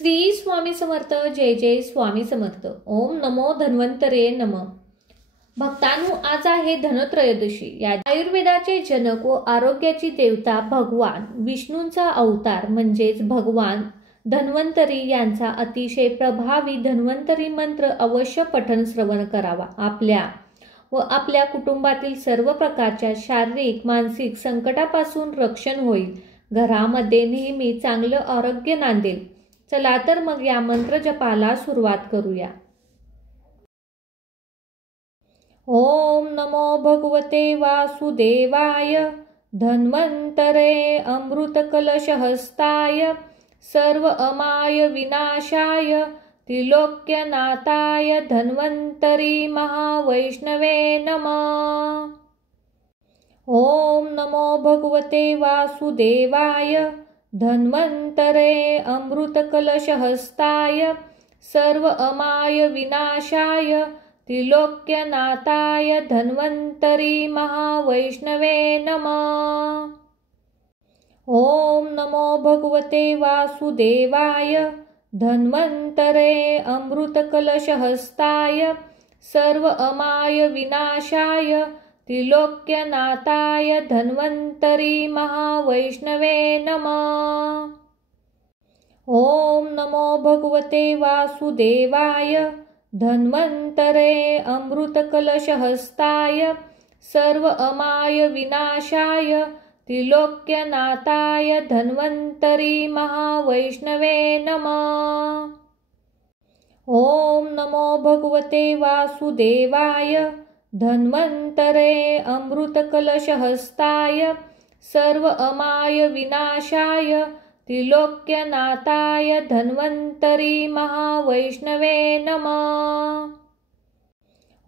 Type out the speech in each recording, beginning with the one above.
श्री स्वामी समर्थ. जय जय स्वामी समर्थ. ओम नमो धन्वंतरे नमः. भक्तांनो, आज आहे धनत्रयोदशी. या आयुर्वेदाचे जनक व आरोग्याची देवता भगवान विष्णूंचा अवतार म्हणजेच भगवान धन्वंतरी यांचा अतिशय प्रभावी धन्वंतरी मंत्र अवश्य पठण श्रवण करावा. आपल्या व आपल्या कुटुंबातील सर्व प्रकारच्या शारीरिक मानसिक संकटापासून रक्षण होईल. घरामध्ये नेहमी चांगलं आरोग्य नांदेल. चला तर मग या मंत्र जपाला सुरुवात करूया. ओम नमो भगवते वासुदेवाय धन्वंतरे अमृतकलशहस्ताय सर्व अमाय विनाशाय त्रिलोक्यनाथाय धन्वंतरी महावैष्णवे नमः. ओम नमो भगवते वासुदेवाय धन्वंतरे अमृतकलशहस्ताय सर्व अमाय विनाशाय त्रिलोक्यनाथाय धन्वंतरी महावैष्णवे नमः. ओम नमो भगवते वासुदेवाय धन्वंतरे अमृतकलशहस्ताय सर्व अमाय विनाशाय त्रिलोक्यनाथाय धन्वंतरी महावैष्णवे नमः. ओम नमो भगवते वासुदेवाय धन्वंतरे अमृतकलशहस्ताय सर्व अमाय विनाशाय त्रिलोक्यनाथाय धन्वंतरी महावैष्णवे नमः. ओम नमो भगवते वासुदेवाय धन्वंतरे अमृतकलशहस्ताय सर्व अमाय विनाशाय त्रिलोक्यनाथाय धन्वंतरी महावैष्णवे नमः.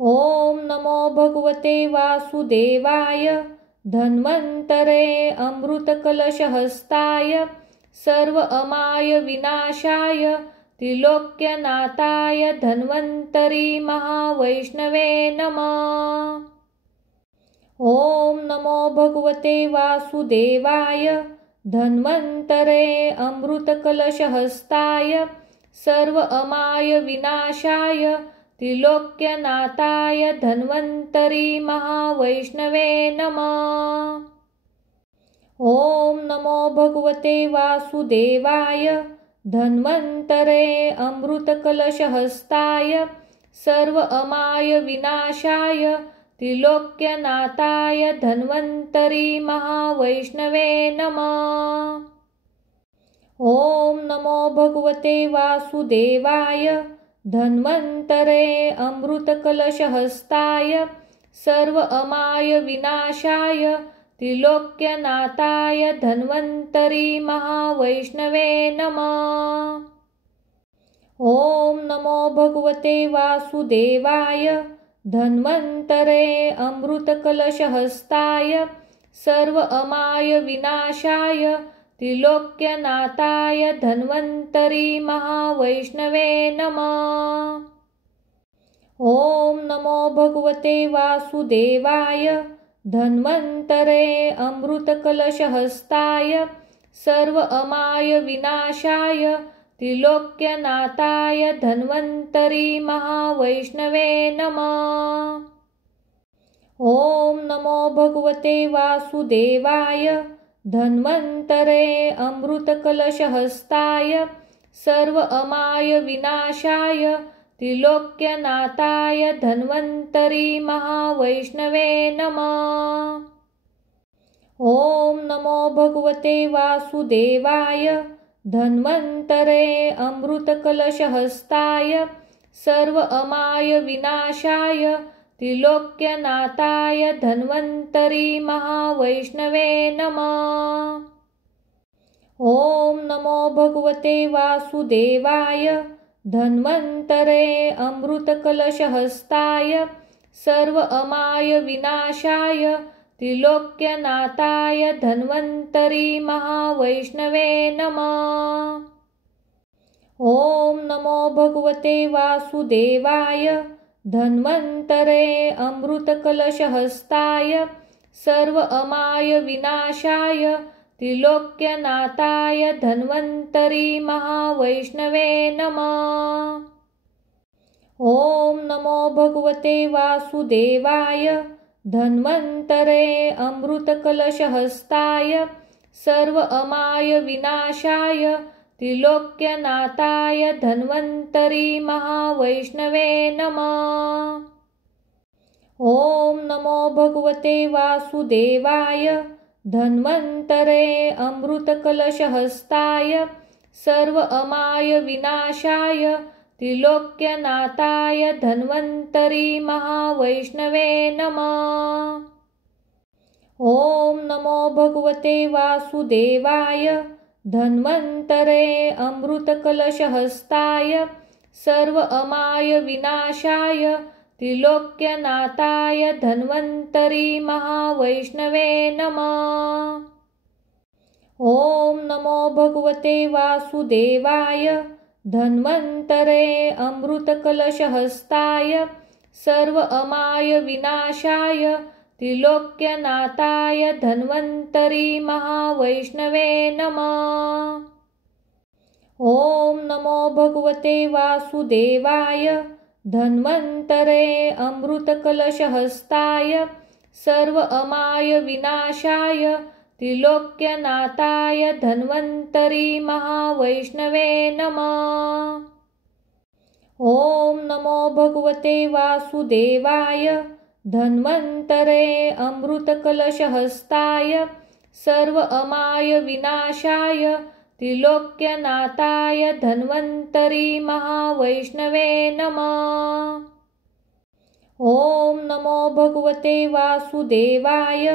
ओम नमो भगवते वासुदेवाय धन्वंतरे अमृतकलशहस्ताय सर्व अमाय विनाशाय त्रिलोक्यनाथाय धन्वंतरी महावैष्णवे नमः. ओम नमो भगवते वासुदेवाय धन्वंतरे अमृतकलशहस्ताय सर्व अमाय विनाशाय त्रिलोक्यनाथाय धन्वंतरी महावैष्णवे नमः. ओम नमो भगवते वासुदेवाय धन्वंतरे अमृतकलशहस्ताय सर्व अमाय विनाशाय त्रिलोक्यनाथाय धन्वंतरी महावैष्णवे नमः. ओम नमो भगवते वासुदेवाय धन्वंतरे अमृतकलशहस्ताय सर्व अमाय विनाशाय त्रिलोक्यनाथाय धन्वंतरी महावैष्णवे नमः. ओम नमो भगवते वासुदेवाय धन्वंतरे अमृतकलशहस्ताय सर्व अमाय विनाशाय त्रिलोक्यनाथाय धन्वंतरी महावैष्णवे नमः. ओम नमो भगवते वासुदेवाय धन्वंतरे अमृतकलशहस्ताय सर्व अमाय विनाशाय त्रिलोक्यनाथाय धन्वंतरी महावैष्णवे नमः. ओम नमो भगवते वासुदेवाय धन्वंतरे अमृतकलशहस्ताय सर्व अमाय विनाशाय त्रिलोक्यनाथाय धन्वंतरी महावैष्णवे नमः. ओम नमो भगवते वासुदेवाय धन्वंतरे अमृतकलशहस्ताय सर्व अमाय विनाशाय त्रिलोक्यनाथाय धन्वंतरी महावैष्णवे नमः. ओम नमो भगवते वासुदेवाय धन्वंतरे अमृतकलशहस्ताय सर्व अमाय विनाशाय त्रिलोक्यनाथाय धन्वंतरी महावैष्णवे नमः. ओम नमो भगवते वासुदेवाय धन्वंतरे अमृतकलशहस्ताय सर्व अमाय विनाशाय त्रिलोक्यनाथाय धन्वन्तरी महावैष्णवे नमः। ॐ नमो भगवते वासुदेवाय धन्वन्तरे अमृतकलशहस्ताय सर्व अमाय विनाशाय त्रिलोक्यनाथाय धन्वन्तरी महावैष्णवे नमः। ॐ नमो भगवते वासुदेवाय धन्वन्तरे अमृतकलशहस्ताय सर्व अमाय विनाशाय त्रिलोक्यनाथाय धन्वन्तरी महावैष्णवे नमः। ॐ नमो भगवते वासुदेवाय धन्वन्तरे अमृतकलशहस्ताय सर्व अमाय विनाशाय त्रिलोक्यनाथाय धन्वन्तरी महावैष्णवे नमः। ॐ नमो भगवते वासुदेवाय धन्वन्तरे अमृतकलशहस्ताय सर्व अमाय विनाशाय त्रिलोक्यनाथाय धन्वन्तरी महावैष्णवे नमः। ॐ नमो भगवते वासुदेवाय धन्वन्तरे अमृतकलशहस्ताय सर्व अमाय विनाशाय त्रिलोक्यनाथाय धन्वन्तरी महावैष्णवे नमः। ॐ नमो भगवते वासुदेवाय धन्वन्तरे अमृतकलशहस्ताय सर्व अमाय विनाशाय त्रिलोक्यनाथाय धन्वन्तरी महावैष्णवे नमः। ॐ नमो भगवते वासुदेवाय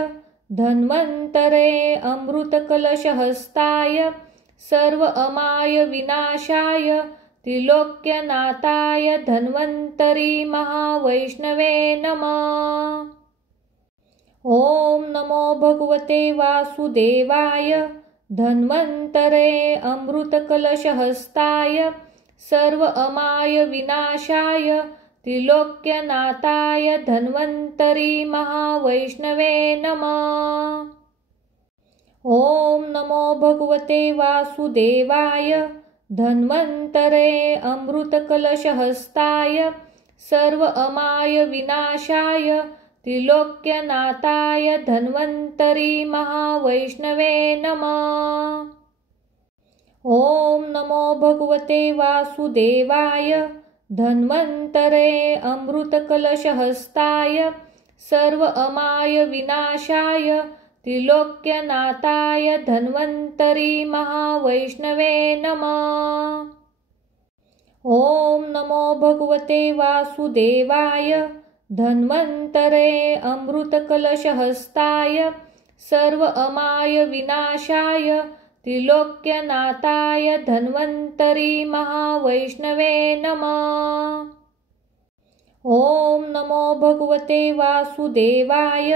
धन्वन्तरे अमृतकलशहस्ताय सर्व अमाय विनाशाय त्रिलोक्यनाथाय धन्वन्तरी महावैष्णवे नमः। ॐ नमो भगवते वासुदेवाय धन्वन्तरे अमृतकलशहस्ताय सर्व अमाय विनाशाय त्रिलोक्यनाथाय धन्वन्तरी महावैष्णवे नमः। ॐ नमो भगवते वासुदेवाय धन्वन्तरे अमृतकलशहस्ताय सर्व अमाय विनाशाय त्रिलोक्यनाथाय धन्वन्तरी महावैष्णवे नमः। ॐ नमो भगवते वासुदेवाय धन्वन्तरे अमृतकलशहस्ताय सर्व अमाय विनाशाय त्रिलोक्यनाथाय धन्वन्तरी महावैष्णवे नमः। ॐ नमो भगवते वासुदेवाय धन्वन्तरे अमृतकलशहस्ताय सर्व अमाय विनाशाय त्रिलोक्यनाथाय धन्वन्तरी महावैष्णवे नमः। ॐ नमो भगवते वासुदेवाय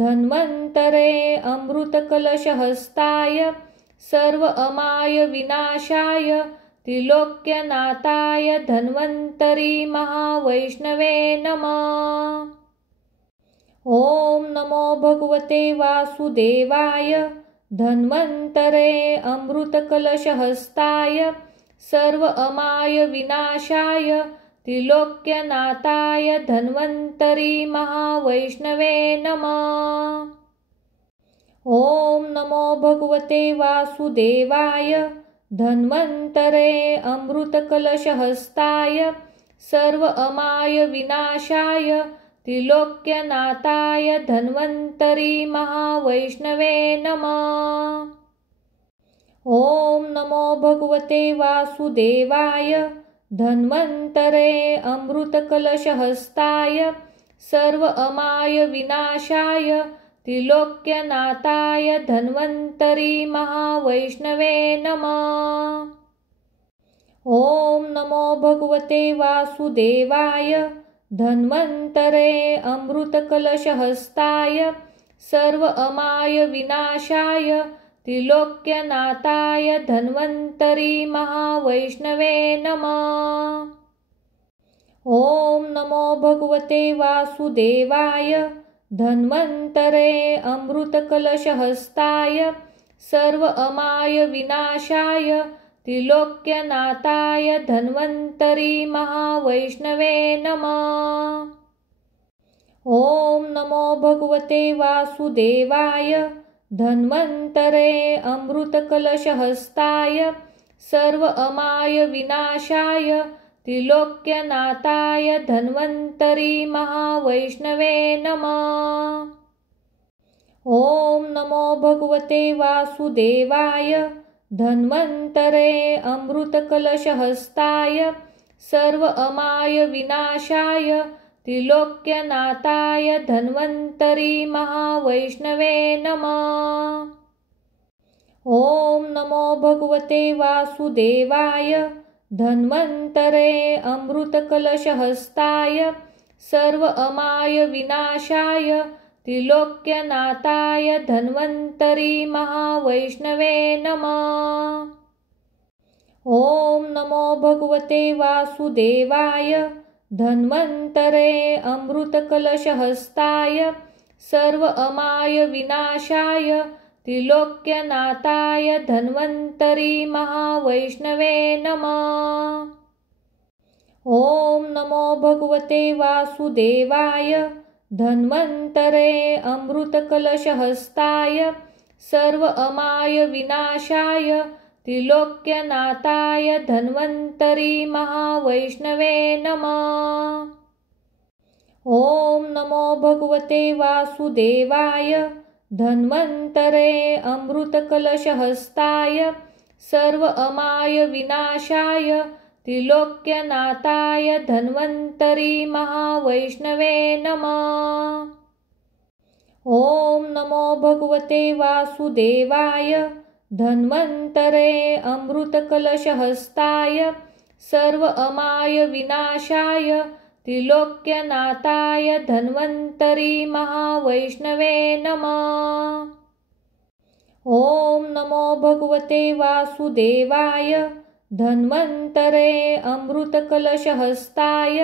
धन्वन्तरे अमृतकलशहस्ताय सर्व अमाय विनाशाय त्रिलोक्यनाथाय धन्वन्तरी महावैष्णवे नमः। ॐ नमो भगवते वासुदेवाय धन्वन्तरे अमृतकलशहस्ताय सर्व अमाय विनाशाय त्रिलोक्यनाथाय धन्वन्तरी महावैष्णवे नमः। ॐ नमो भगवते वासुदेवाय धन्वन्तरे अमृतकलशहस्ताय सर्व अमाय विनाशाय त्रिलोक्यनाथाय धन्वन्तरी महावैष्णवे नमः। ॐ नमो भगवते वासुदेवाय धन्वन्तरे अमृतकलशहस्ताय सर्व अमाय विनाशाय त्रिलोक्यनाथाय धन्वन्तरी महावैष्णवे नमः। ॐ नमो भगवते वासुदेवाय धन्वन्तरे अमृतकलशहस्ताय सर्व अमाय विनाशाय त्रिलोक्यनाथाय धन्वन्तरी महावैष्णवे नमः। ॐ नमो भगवते वासुदेवाय धन्वन्तरे अमृतकलशहस्ताय सर्व अमाय विनाशाय त्रिलोक्यनाथाय धन्वन्तरी महावैष्णवे नमः। ओम नमो भगवते वासुदेवाय धन्वन्तरे अमृतकलशहस्ताय सर्व अमाय विनाशाय त्रिलोक्यनाथाय धन्वन्तरी महावैष्णवे नमः। ओम नमो भगवते वासुदेवाय धन्वन्तरे अमृतकलशहस्ताय सर्व अमाय विनाशाय त्रिलोक्यनाथाय धन्वन्तरी महावैष्णवे नमः। ओम नमो भगवते वासुदेवाय धन्वन्तरे अमृतकलशहस्ताय सर्व अमाय विनाशाय त्रिलोक्यनाथाय धन्वन्तरी महावैष्णवे नमः। ओम नमो भगवते वासुदेवाय धन्वन्तरे अमृतकलशहस्ताय सर्व अमाय विनाशाय त्रिलोक्यनाथाय धन्वन्तरी महावैष्णवे नमः। ओम नमो भगवते वासुदेवाय धन्वन्तरे अमृतकलशहस्ताय सर्व अमाय विनाशाय त्रिलोक्यनाथाय धन्वन्तरी महावैष्णवे नमः। ओम नमो भगवते वासुदेवाय धन्वन्तरे अमृतकलशहस्ताय सर्व अमाय विनाशाय त्रिलोक्यनाथाय धन्वन्तरी महावैष्णवे नमः। ओम नमो भगवते वासुदेवाय धन्वन्तरे अमृतकलशहस्ताय सर्व अमाय विनाशाय त्रिलोक्यनाथाय धन्वन्तरी महावैष्णवे नमः। ओम नमो भगवते वासुदेवाय धन्वन्तरे अमृतकलशहस्ताय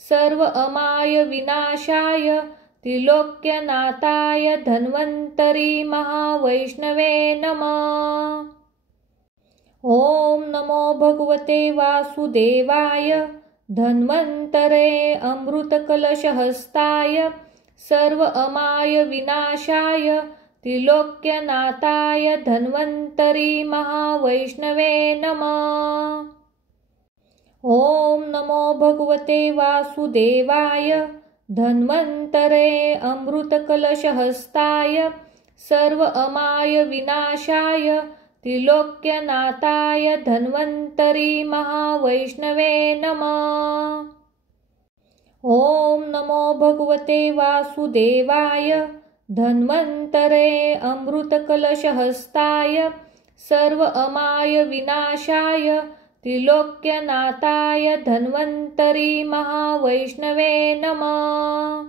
सर्व अमाय विनाशाय त्रिलोक्यनाथाय धन्वन्तरी महावैष्णवे नमः। ओम नमो भगवते वासुदेवाय धन्वन्तरे अमृतकलशहस्ताय सर्व अमाय विनाशाय त्रिलोक्यनाथाय धन्वन्तरी महावैष्णवे नमः। ओम नमो भगवते वासुदेवाय धन्वन्तरे अमृतकलशहस्ताय सर्व अमाय विनाशाय त्रिलोक्यनाथाय धन्वन्तरी महावैष्णवे नमः। ओम नमो भगवते वासुदेवाय धन्वन्तरे अमृतकलशहस्ताय सर्व अमाय विनाशाय त्रिलोक्यनाथाय धन्वन्तरी महावैष्णवे नमः।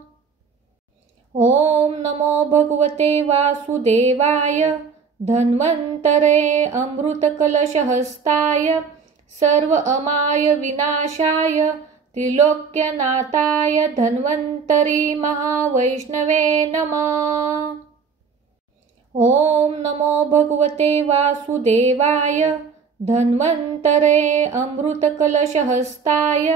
ओम नमो भगवते वासुदेवाय धन्वन्तरे अमृतकलशहस्ताय सर्व अमाय विनाशाय त्रिलोक्यनाथाय धन्वन्तरी महावैष्णवे नमः। ओम नमो भगवते वासुदेवाय धन्वन्तरे अमृतकलशहस्ताय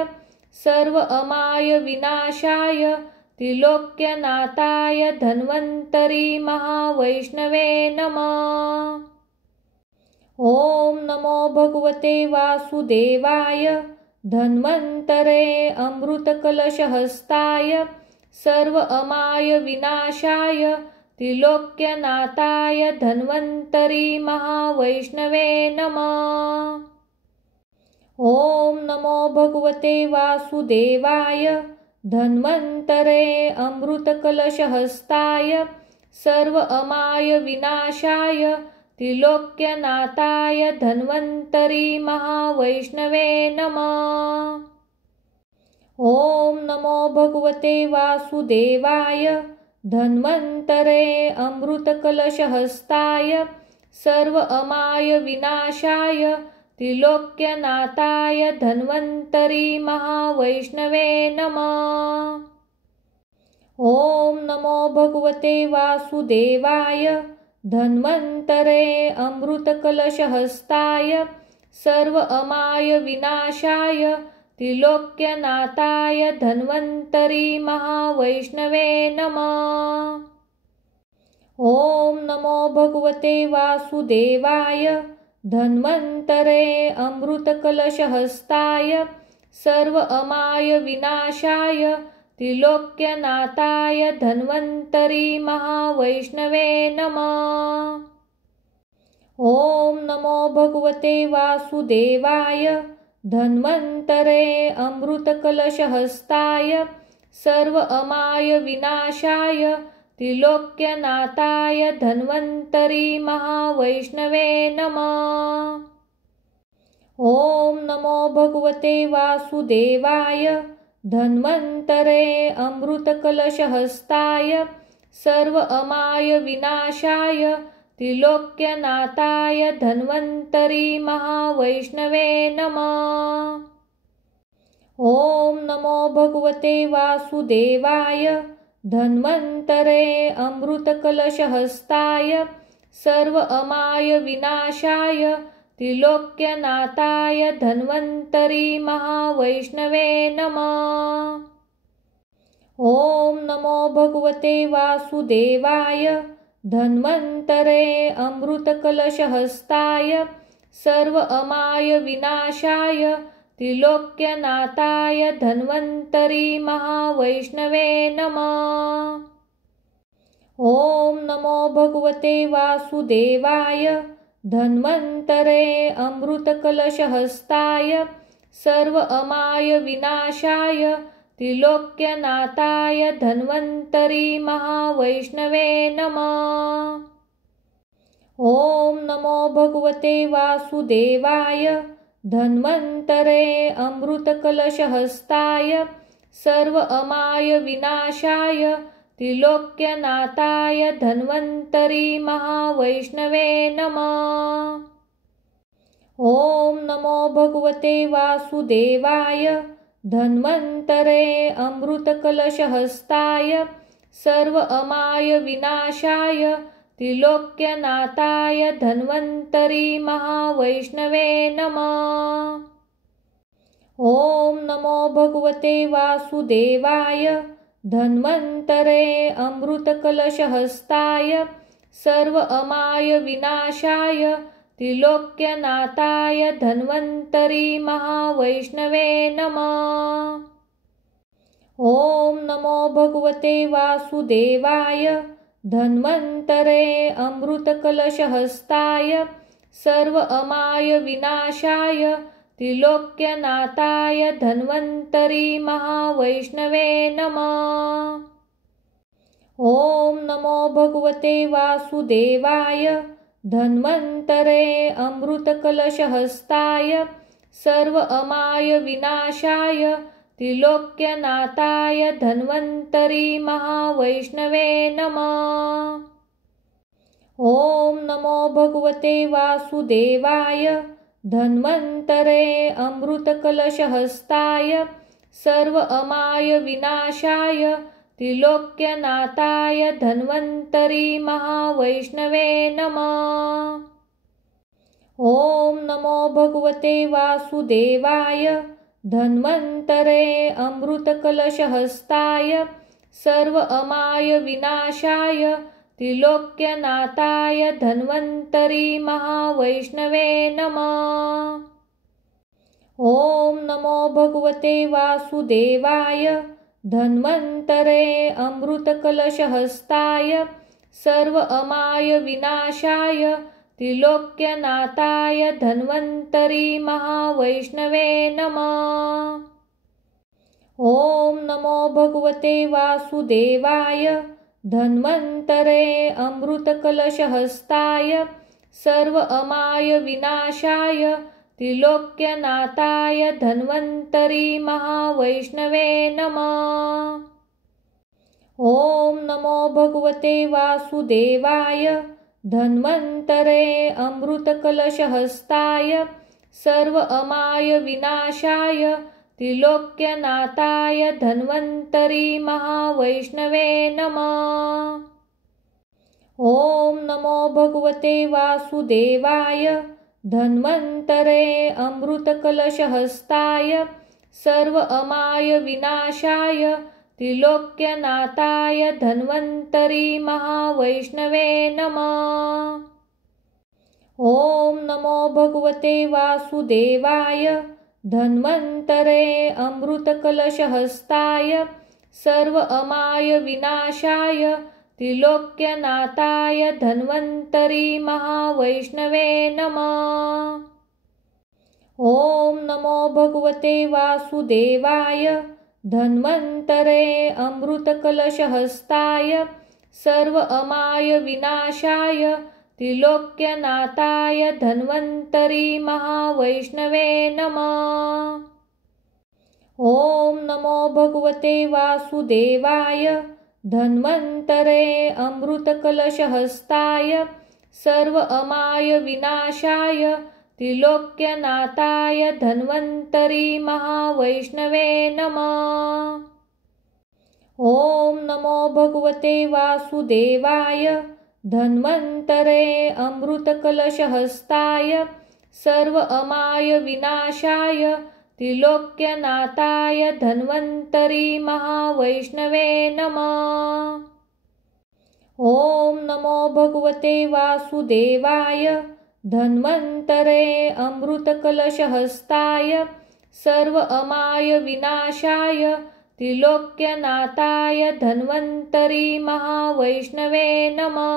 सर्व अमाय विनाशाय त्रिलोक्यनाथाय धन्वन्तरी महावैष्णवे नमः। ओम नमो भगवते वासुदेवाय धन्वन्तरे अमृतकलशहस्ताय सर्व अमाय विनाशाय त्रिलोक्यनाथाय धन्वन्तरी महावैष्णवे नमः। ओम नमो भगवते वासुदेवाय धन्वन्तरे अमृतकलशहस्ताय सर्व अमाय विनाशाय त्रिलोक्यनाथाय धन्वन्तरी महावैष्णवे नमः। ओम नमो भगवते वासुदेवाय धन्वन्तरे अमृतकलशहस्ताय सर्व अमाय विनाशाय त्रिलोक्यनाथाय धन्वन्तरी महावैष्णवे नमः। ओम नमो भगवते वासुदेवाय धन्वन्तरे अमृतकलशहस्ताय सर्व अमाय विनाशाय त्रिलोक्यनाथाय धन्वन्तरी महावैष्णवे नमः। ॐ नमो भगवते वासुदेवाय धन्वन्तरे अमृतकलशहस्ताय सर्व अमाय विनाशाय त्रिलोक्यनाथाय धन्वन्तरी महावैष्णवे नमः। ॐ नमो भगवते वासुदेवाय धन्वन्तरे अमृतकलशहस्ताय सर्व अमाय विनाशाय त्रिलोक्यनाथाय धन्वन्तरी महावैष्णवे नमः। ॐ नमो भगवते वासुदेवाय धन्वन्तरे अमृतकलशहस्ताय सर्व अमाय विनाशाय त्रिलोक्यनाथाय धन्वन्तरी महावैष्णवे नमः। ॐ नमो भगवते वासुदेवाय धन्वन्तरे अमृतकलशहस्ताय सर्व अमाय विनाशाय त्रिलोक्यनाथाय धन्वन्तरी महावैष्णवे नमः। ॐ नमो भगवते वासुदेवाय धन्वन्तरे अमृतकलशहस्ताय सर्व अमाय विनाशाय त्रिलोक्यनाथाय धन्वन्तरी महावैष्णवे नमः। ॐ नमो भगवते वासुदेवाय धन्वन्तरे अमृतकलशहस्ताय सर्व अमाय विनाशाय त्रिलोक्यनाथाय धन्वन्तरी महावैष्णवे नमः। ॐ नमो भगवते वासुदेवाय धन्वन्तरे अमृतकलशहस्ताय सर्व अमाय विनाशाय त्रिलोक्यनाथाय धन्वन्तरी महावैष्णवे नमः। ॐ नमो भगवते वासुदेवाय धन्वन्तरे अमृतकलशहस्ताय सर्व अमाय विनाशाय त्रिलोक्यनाथाय धन्वन्तरी महावैष्णवे नमः। ॐ नमो भगवते वासुदेवाय धन्वन्तरे अमृतकलशहस्ताय सर्व अमाय विनाशाय त्रिलोक्यनाथाय धन्वन्तरी महावैष्णवे नमः। ॐ नमो भगवते वासुदेवाय धन्वन्तरे अमृतकलशहस्ताय सर्व अमाय विनाशाय त्रिलोक्यनाथाय धन्वन्तरी महावैष्णवे नमः। ॐ नमो भगवते वासुदेवाय धन्वन्तरे अमृतकलशहस्ताय सर्व अमाय विनाशाय त्रिलोक्यनाथाय धन्वन्तरी महावैष्णवे नमः। ॐ नमो भगवते वासुदेवाय धन्वन्तरे अमृतकलशहस्ताय सर्व अमाय विनाशाय त्रिलोक्यनाथाय धन्वन्तरी महावैष्णवे नमः। ॐ नमो भगवते वासुदेवाय धन्वन्तरे अमृतकलशहस्ताय सर्व अमाय विनाशाय त्रिलोक्यनाथाय धन्वन्तरी महावैष्णवे नमः। ॐ नमो भगवते वासुदेवाय धन्वन्तरे अमृतकलशहस्ताय सर्व अमाय विनाशाय त्रिलोक्यनाथाय धन्वन्तरी महावैष्णवे नमः। ॐ नमो भगवते वासुदेवाय धन्वन्तरे अमृतकलशहस्ताय सर्व अमाय विनाशाय त्रिलोक्यनाथाय धन्वन्तरी महावैष्णवे नमः। ॐ नमो भगवते वासुदेवाय धन्वन्तरे अमृतकलशहस्ताय सर्व अमाय विनाशाय त्रिलोक्यनाथाय धन्वन्तरी महावैष्णवे नमः। ॐ नमो भगवते वासुदेवाय धन्वन्तरे अमृतकलशहस्ताय सर्व अमाय विनाशाय त्रिलोक्यनाथाय धन्वन्तरी महावैष्णवे नमः। ॐ नमो भगवते वासुदेवाय धन्वन्तरे अमृतकलशहस्ताय सर्व अमाय विनाशाय त्रिलोक्यनाथाय धन्वन्तरी महावैष्णवे नमः। ॐ नमो भगवते वासुदेवाय धन्वन्तरे अमृतकलशहस्ताय सर्व अमाय विनाशाय त्रिलोक्यनाथाय धन्वन्तरी महावैष्णवे नमः। ॐ नमो भगवते वासुदेवाय धन्वन्तरे अमृतकलशहस्ताय सर्व अमाय विनाशाय त्रिलोक्यनाथाय धन्वन्तरी महावैष्णवे नमः। ॐ नमो भगवते वासुदेवाय धन्वन्तरे अमृतकलशहस्ताय सर्व अमाय विनाशाय त्रिलोक्यनाथाय धन्वन्तरी महावैष्णवे नमः। ॐ नमो भगवते वासुदेवाय धन्वन्तरे अमृतकलशहस्ताय सर्व अमाय विनाशाय त्रिलोक्यनाथाय धन्वन्तरी महावैष्णवे नमः।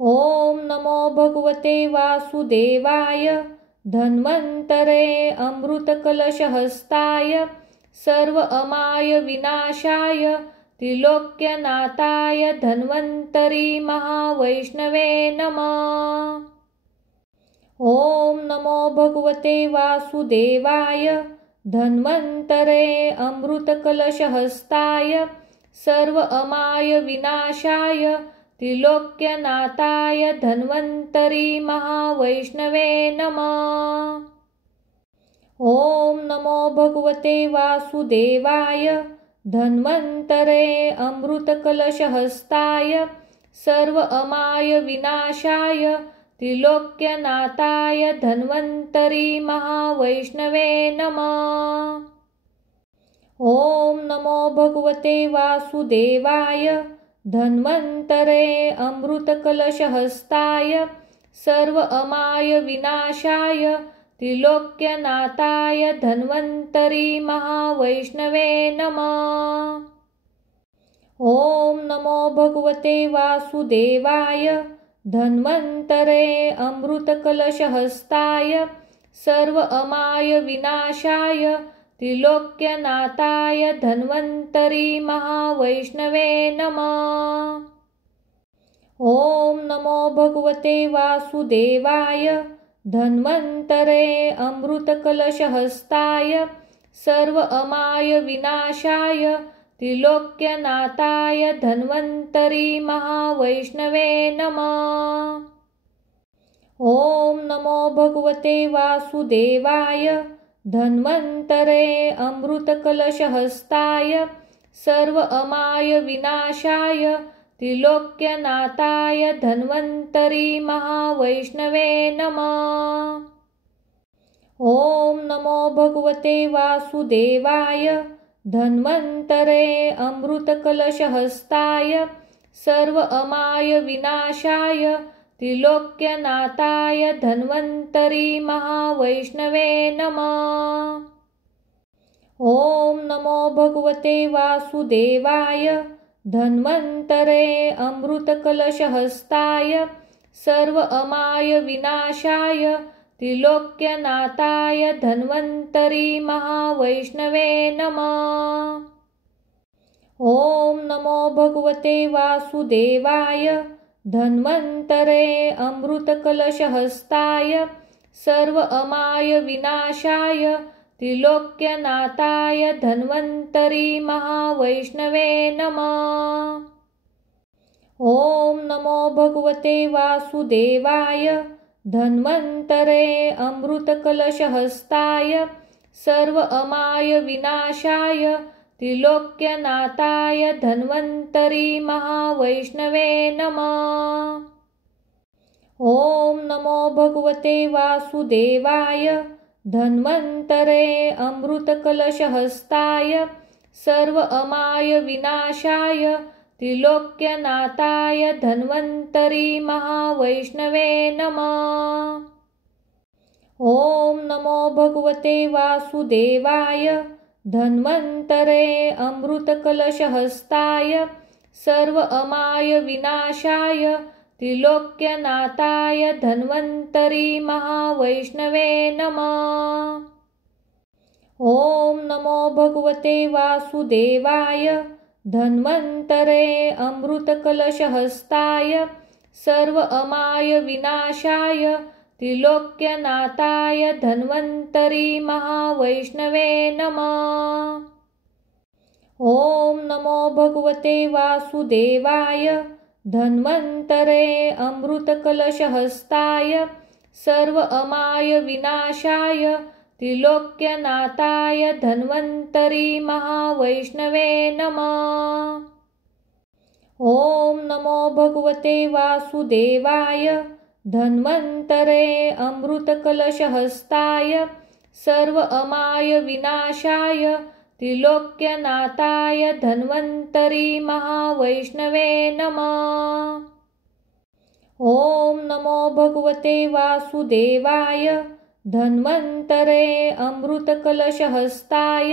ॐ नमो भगवते वासुदेवाय धन्वन्तरे अमृतकलशहस्ताय सर्व अमाय विनाशाय त्रिलोक्यनाथाय धन्वन्तरी महावैष्णवे नमः। ॐ नमो भगवते वासुदेवाय धन्वन्तरे अमृतकलशहस्ताय सर्व अमाय विनाशाय त्रिलोक्यनाथाय धन्वन्तरी महावैष्णवे नमः। ॐ नमो भगवते वासुदेवाय धन्वन्तरे अमृतकलशहस्ताय सर्व अमाय विनाशाय त्रिलोक्यनाथाय धन्वन्तरी महावैष्णवे नमः। ॐ नमो भगवते वासुदेवाय धन्वन्तरे अमृतकलशहस्ताय सर्व अमाय विनाशाय त्रिलोक्यनाथाय धन्वन्तरी महावैष्णवे नमः। ॐ नमो भगवते वासुदेवाय धन्वन्तरे अमृतकलशहस्ताय सर्व अमाय विनाशाय त्रिलोक्यनाथाय धन्वन्तरी महावैष्णवे नमः। ॐ नमो भगवते वासुदेवाय धन्वन्तरे अमृतकलशहस्ताय सर्व अमाय विनाशाय त्रिलोक्यनाथाय धन्वन्तरी महावैष्णवे नमः। ॐ नमो भगवते वासुदेवाय धन्वन्तरे अमृतकलशहस्ताय सर्व अमाय विनाशाय त्रिलोक्यनाथाय धन्वन्तरी महावैष्णवे नमः। ॐ नमो भगवते वासुदेवाय धन्वन्तरे अमृतकलशहस्ताय सर्व अमाय विनाशाय त्रिलोक्यनाथाय धन्वन्तरी महावैष्णवे नमः। ॐ नमो भगवते वासुदेवाय धन्वन्तरे अमृतकलशहस्ताय सर्व अमाय विनाशाय त्रिलोक्यनाथाय धन्वन्तरी महावैष्णवे नमः। ॐ नमो भगवते वासुदेवाय धन्वन्तरे अमृतकलशहस्ताय सर्व अमाय विनाशाय त्रिलोक्यनाथाय धन्वन्तरी महावैष्णवे नमः। ॐ नमो भगवते वासुदेवाय धन्वन्तरे अमृतकलशहस्ताय सर्व अमाय विनाशाय त्रिलोक्यनाथाय धन्वन्तरी महावैष्णवे नमः। ॐ नमो भगवते वासुदेवाय धन्वन्तरे अमृतकलशहस्ताय सर्व अमाय विनाशाय त्रिलोक्यनाथाय धन्वन्तरी महावैष्णवे नमः। ॐ नमो भगवते वासुदेवाय धन्वन्तरे अमृतकलशहस्ताय सर्व अमाय विनाशाय त्रिलोक्यनाथाय धन्वन्तरी महावैष्णवे नमः। ॐ नमो भगवते वासुदेवाय धन्वन्तरे अमृतकलशहस्ताय सर्व अमाय विनाशाय त्रिलोक्यनाथाय धन्वन्तरी महावैष्णवे नमः। ॐ नमो भगवते वासुदेवाय धन्वन्तरे अमृतकलशहस्ताय सर्व अमाय विनाशाय त्रिलोक्यनाथाय धन्वन्तरी महावैष्णवे नमः। ॐ नमो भगवते वासुदेवाय धन्वन्तरे अमृतकलशहस्ताय सर्व अमाय विनाशाय त्रिलोक्यनाथाय धन्वन्तरी महावैष्णवे नमः। ॐ नमो भगवते वासुदेवाय धन्वन्तरे अमृतकलशहस्ताय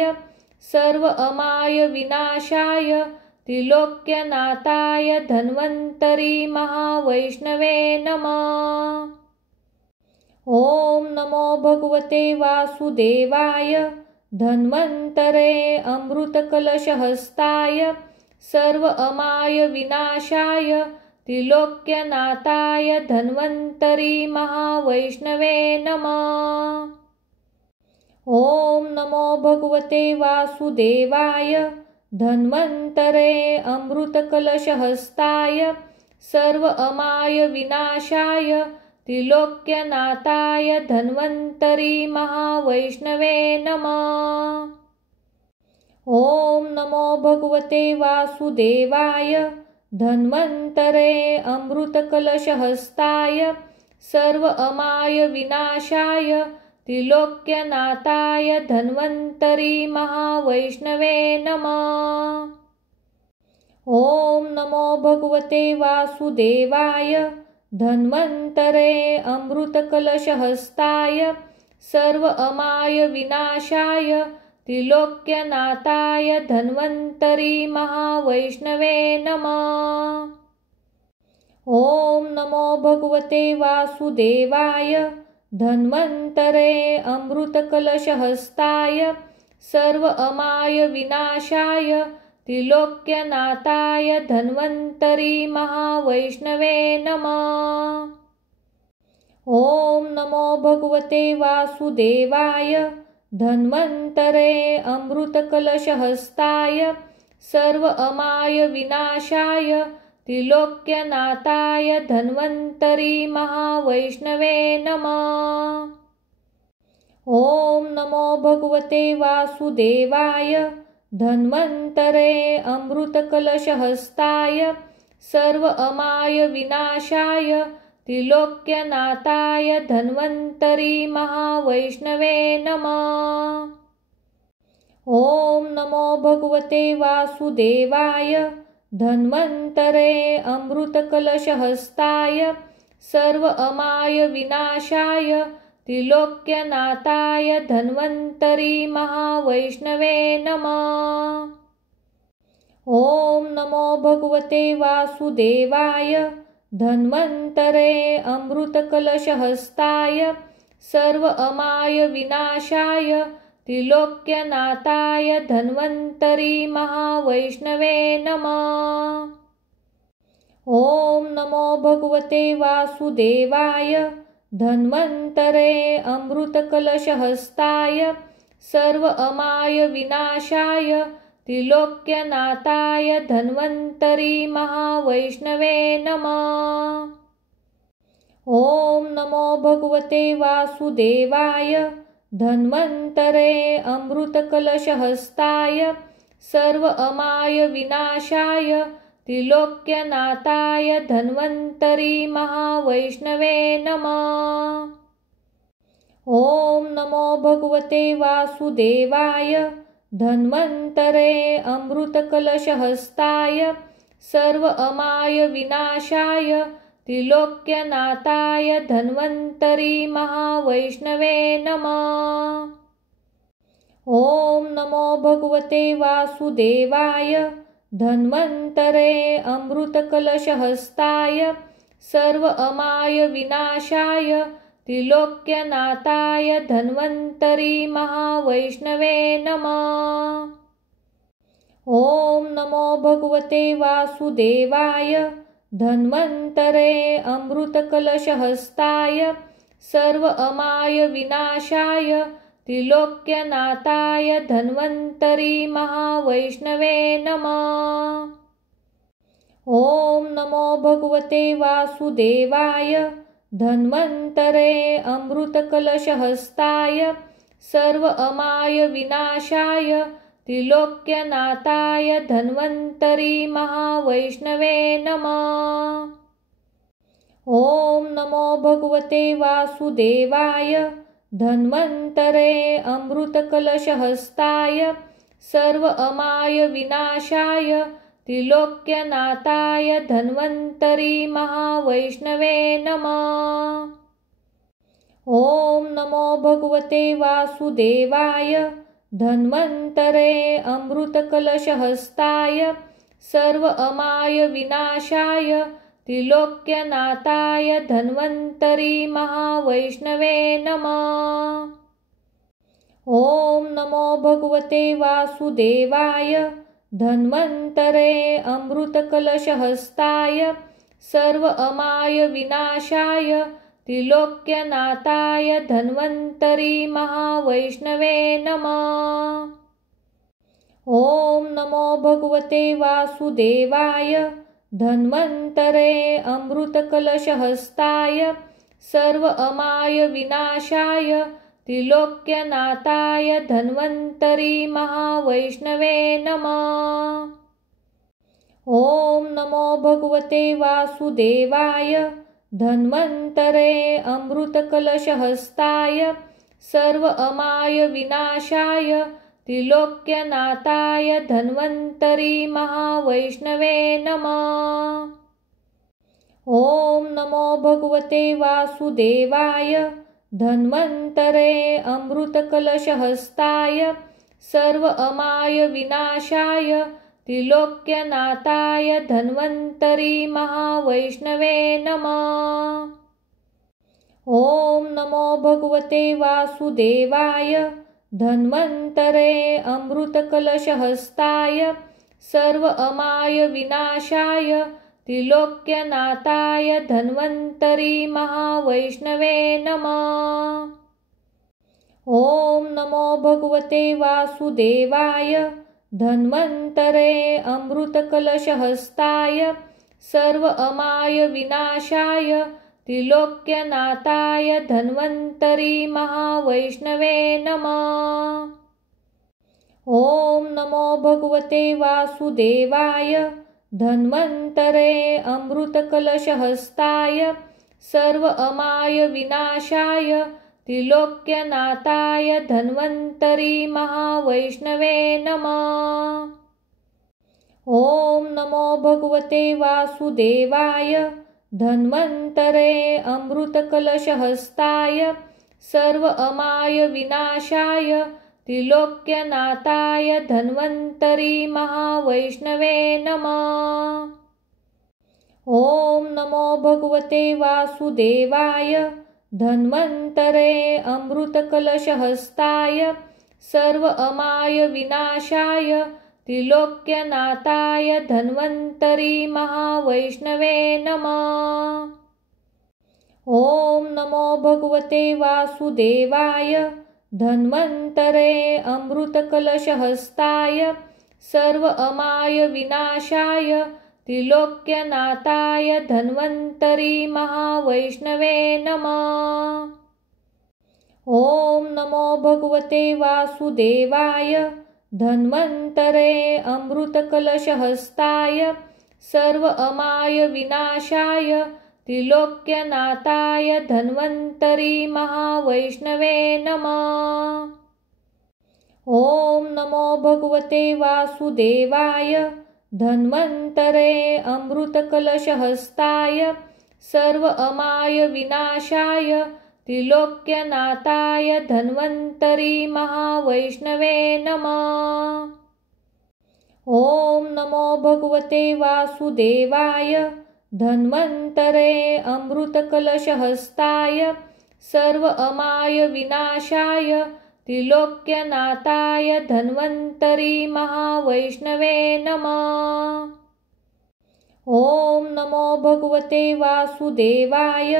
सर्व अमाय विनाशाय त्रिलोक्यनाथाय धन्वन्तरी महावैष्णवे नमः। ॐ नमो भगवते वासुदेवाय धन्वन्तरे अमृतकलशहस्ताय सर्व अमाय विनाशाय त्रिलोक्यनाथाय धन्वन्तरी महावैष्णवे नमः। ॐ नमो भगवते वासुदेवाय धन्वन्तरे अमृतकलशहस्ताय सर्व अमाय विनाशाय त्रिलोक्यनाथाय धन्वन्तरी महावैष्णवे नमः। ॐ नमो भगवते वासुदेवाय धन्वन्तरे अमृतकलशहस्ताय सर्व अमाय विनाशाय त्रिलोक्यनाथाय धन्वन्तरी महावैष्णवे नमः। ॐ नमो भगवते वासुदेवाय धन्वन्तरे अमृतकलशहस्ताय सर्व अमाय विनाशाय त्रिलोक्यनाथाय धन्वन्तरी महावैष्णवे नमः। ॐ नमो भगवते वासुदेवाय धन्वन्तरे अमृतकलशहस्ताय सर्व अमाय विनाशाय त्रिलोक्यनाथाय धन्वन्तरी महावैष्णवे नमः। ॐ नमो भगवते वासुदेवाय धन्वन्तरे अमृतकलशहस्ताय सर्व अमाय विनाशाय त्रिलोक्यनाथाय धन्वन्तरी महावैष्णवे नमः। ॐ नमो भगवते वासुदेवाय धन्वन्तरे अमृतकलशहस्ताय सर्व अमाय विनाशाय त्रिलोक्यनाथाय धन्वन्तरी महावैष्णवे नमः। ॐ नमो भगवते वासुदेवाय धन्वन्तरे अमृतकलशहस्ताय सर्व अमाय विनाशाय त्रिलोक्यनाथाय धन्वन्तरी महावैष्णवे नमः। ॐ नमो भगवते वासुदेवाय धन्वन्तरे अमृतकलशहस्ताय सर्व अमाय विनाशाय त्रिलोक्यनाथाय धन्वन्तरी महावैष्णवे नमः। ॐ नमो भगवते वासुदेवाय धन्वन्तरे अमृतकलशहस्ताय सर्व अमाय विनाशाय त्रिलोक्यनाथाय धन्वन्तरी महावैष्णवे नमः। ॐ नमो भगवते वासुदेवाय धन्वन्तरे अमृतकलशहस्ताय सर्व अमाय विनाशाय त्रिलोक्यनाथाय धन्वन्तरी महावैष्णवे नमः। ओम नमो भगवते वासुदेवाय धन्वन्तरे अमृतकलशहस्ताय सर्व अमाय विनाशाय त्रिलोक्यनाथाय धन्वन्तरी महावैष्णवे नमः। ओम नमो भगवते वासुदेवाय धन्वन्तरे अमृतकलशहस्ताय सर्व अमाय विनाशाय त्रिलोक्यनाथाय धन्वन्तरी महावैष्णवे नमः। ओम नमो भगवते वासुदेवाय धन्वन्तरे अमृतकलशहस्ताय सर्व अमाय विनाशाय त्रिलोक्यनाथाय धन्वन्तरी महावैष्णवे नमः। ओम नमो भगवते वासुदेवाय धन्वन्तरे अमृतकलशहस्ताय सर्व अमाय विनाशाय त्रिलोक्यनाथाय धन्वन्तरी महावैष्णवे नमः। ओम नमो भगवते वासुदेवाय धन्वन्तरे अमृतकलशहस्ताय सर्व अमाय विनाशाय त्रिलोक्यनाथाय धन्वन्तरी महावैष्णवे नमः। ओम नमो भगवते वासुदेवाय धन्वन्तरे अमृतकलशहस्ताय सर्व अमाय विनाशाय त्रिलोक्यनाथाय धन्वन्तरी महावैष्णवे नमः। ओम नमो भगवते वासुदेवाय धन्वन्तरे अमृतकलशहस्ताय सर्व अमाय विनाशाय त्रिलोक्यनाथाय धन्वन्तरी महावैष्णवे नमः। ओम नमो भगवते वासुदेवाय धन्वन्तरे अमृतकलशहस्ताय सर्व अमाय विनाशाय त्रिलोक्यनाथाय धन्वन्तरी महावैष्णवे नमः। ओम नमो भगवते वासुदेवाय धन्वन्तरे अमृतकलशहस्ताय सर्व अमाय विनाशाय त्रिलोक्यनाथाय धन्वन्तरी महावैष्णवे नमः। ओम नमो भगवते वासुदेवाय धन्वन्तरे अमृतकलशहस्ताय सर्व अमाय विनाशाय त्रिलोक्यनाथाय धन्वन्तरी महावैष्णवे नमः। ओम नमो भगवते वासुदेवाय धन्वन्तरे अमृतकलशहस्ताय सर्व अमाय विनाशाय त्रिलोक्यनाथाय धन्वन्तरी महावैष्णवे नमः। ओम नमो भगवते वासुदेवाय धन्वन्तरे अमृतकलशहस्ताय सर्व अमाय विनाशाय त्रिलोक्यनाथाय धन्वन्तरी महावैष्णवे नमः। ओम नमो भगवते वासुदेवाय धन्वन्तरे अमृतकलशहस्ताय सर्व अमाय विनाशाय त्रिलोक्यनाथाय धन्वन्तरी महावैष्णवे नमः। ओम नमो भगवते वासुदेवाय धन्वन्तरे अमृतकलशहस्ताय सर्व अमाय विनाशाय त्रिलोक्यनाथाय धन्वन्तरी महावैष्णवे नमः। ओम नमो भगवते वासुदेवाय धन्वन्तरे अमृतकलशहस्ताय सर्व अमाय विनाशाय त्रिलोक्यनाथाय धन्वन्तरी महावैष्णवे नमः। ओम नमो भगवते वासुदेवाय धन्वन्तरे अमृतकलशहस्ताय सर्व अमाय विनाशाय त्रिलोक्यनाथाय धन्वन्तरी महावैष्णवे नमः। ओम नमो भगवते वासुदेवाय धन्वन्तरे अमृतकलशहस्ताय सर्व अमाय विनाशाय त्रिलोक्यनाथाय धन्वन्तरी महावैष्णवे नमः। ॐ नमो भगवते वासुदेवाय धन्वन्तरे अमृतकलशहस्ताय सर्व अमाय विनाशाय त्रिलोक्यनाथाय धन्वन्तरी महावैष्णवे नमः। ॐ नमो भगवते वासुदेवाय धन्वन्तरे अमृतकलशहस्ताय सर्व अमाय विनाशाय त्रिलोक्यनाथाय धन्वन्तरी महावैष्णवे नमः। ॐ नमो भगवते वासुदेवाय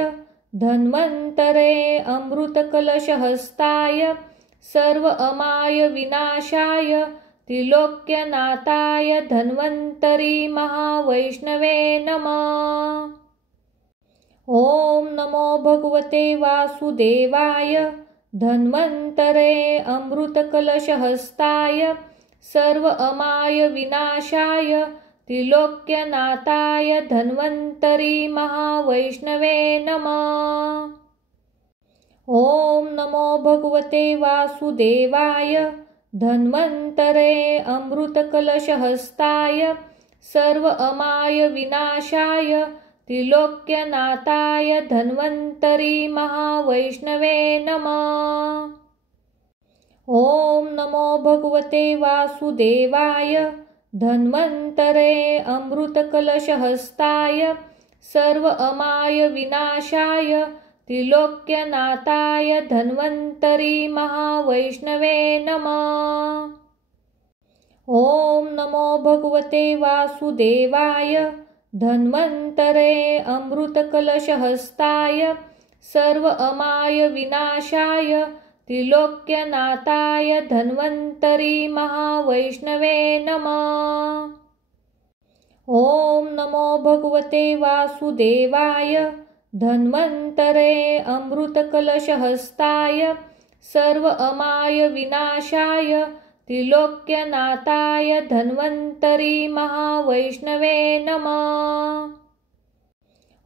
धन्वन्तरे अमृतकलशहस्ताय सर्व अमाय विनाशाय त्रिलोक्यनाथाय धन्वन्तरी महावैष्णवे नमः। ॐ नमो भगवते वासुदेवाय धन्वन्तरे अमृतकलशहस्ताय सर्व अमाय विनाशाय त्रिलोक्यनाथाय धन्वन्तरी महावैष्णवे नमः। ॐ नमो भगवते वासुदेवाय धन्वन्तरे अमृतकलशहस्ताय सर्व अमाय विनाशाय त्रिलोक्यनाथाय धन्वन्तरी महावैष्णवे नमः। ॐ नमो भगवते वासुदेवाय धन्वन्तरे अमृतकलशहस्ताय सर्व अमाय विनाशाय त्रिलोक्यनाथाय धन्वन्तरी महावैष्णवे नमः। ॐ नमो भगवते वासुदेवाय धन्वन्तरे अमृतकलशहस्ताय सर्व अमाय विनाशाय त्रिलोक्यनाथाय धन्वन्तरी महावैष्णवे नमः। ॐ नमो भगवते वासुदेवाय धन्वन्तरे अमृतकलशहस्ताय सर्व अमाय विनाशाय त्रिलोक्यनाथाय धन्वन्तरी महावैष्णवे नमः।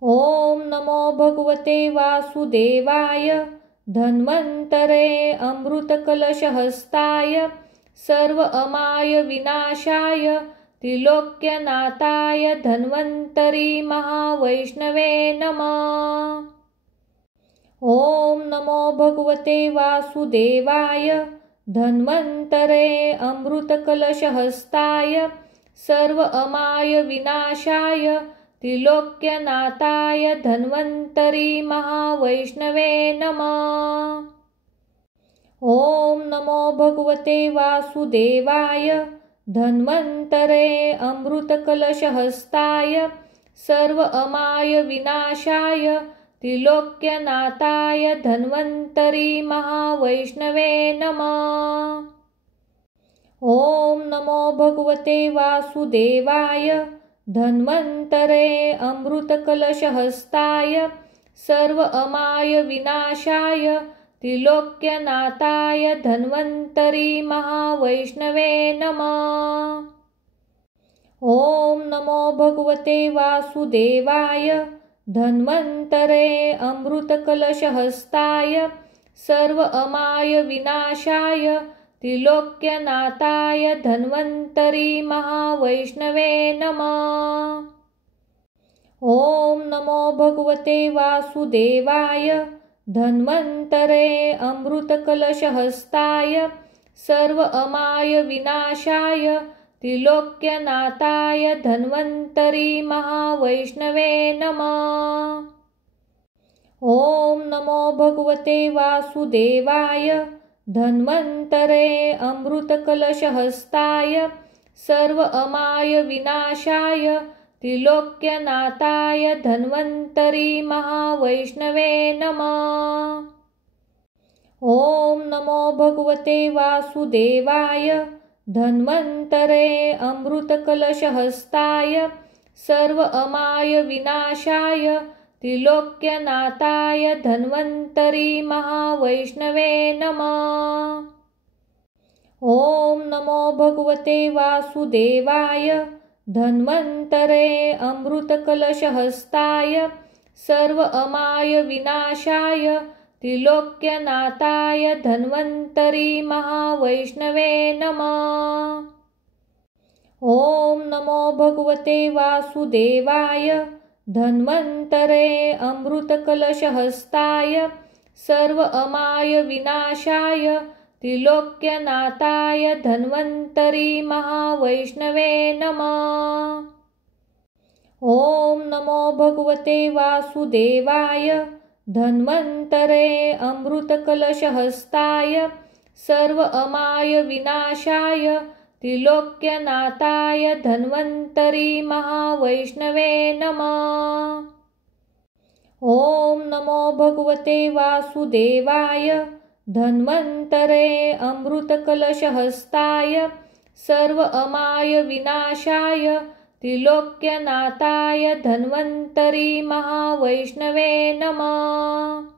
ॐ नमो भगवते वासुदेवाय धन्वन्तरे अमृतकलशहस्ताय सर्व अमाय विनाशाय त्रिलोक्यनाथाय धन्वन्तरी महावैष्णवे नमः। ॐ नमो भगवते वासुदेवाय धन्वन्तरे अमृतकलशहस्ताय सर्व अमाय विनाशाय त्रिलोक्यनाथाय धन्वन्तरी महावैष्णवे नमः। ॐ नमो भगवते वासुदेवाय धन्वन्तरे अमृतकलशहस्ताय सर्व अमाय विनाशाय त्रिलोक्यनाथाय धन्वन्तरी महावैष्णवे नमः। ॐ नमो भगवते वासुदेवाय धन्वन्तरे अमृतकलशहस्ताय सर्व अमाय विनाशाय त्रिलोक्यनाथाय धन्वन्तरी महावैष्णवे नमः। ॐ नमो भगवते वासुदेवाय धन्वन्तरे अमृतकलशहस्ताय सर्व अमाय विनाशाय त्रिलोक्यनाथाय धन्वन्तरी महावैष्णवे नमः। ॐ नमो भगवते वासुदेवाय धन्वन्तरे अमृतकलशहस्ताय सर्व अमाय विनाशाय त्रिलोक्यनाथाय धन्वन्तरी महावैष्णवे नमः। ॐ नमो भगवते वासुदेवाय धन्वन्तरे अमृतकलशहस्ताय सर्व अमाय विनाशाय त्रिलोक्यनाथाय धन्वन्तरी महावैष्णवे नमः। ॐ नमो भगवते वासुदेवाय धन्वन्तरे अमृतकलशहस्ताय सर्व अमाय विनाशाय त्रिलोक्यनाथाय धन्वन्तरी महावैष्णवे नमः। ॐ नमो भगवते वासुदेवाय धन्वन्तरे अमृतकलशहस्ताय सर्व अमाय विनाशाय त्रिलोक्यनाथाय धन्वन्तरी महावैष्णवे नमः। ॐ नमो भगवते वासुदेवाय धन्वन्तरे अमृतकलशहस्ताय सर्व अमाय विनाशाय त्रिलोक्यनाथाय धन्वन्तरी महावैष्णवे नमः। ॐ नमो भगवते वासुदेवाय धन्वन्तरे अमृतकलशहस्ताय सर्व अमाय विनाशाय त्रिलोक्यनाथाय धन्वन्तरी महावैष्णवे नमः। ॐ नमो भगवते वासुदेवाय धन्वन्तरे अमृतकलशहस्ताय सर्व अमाय विनाशाय त्रिलोक्यनाथाय धन्वन्तरी महावैष्णवे नमः।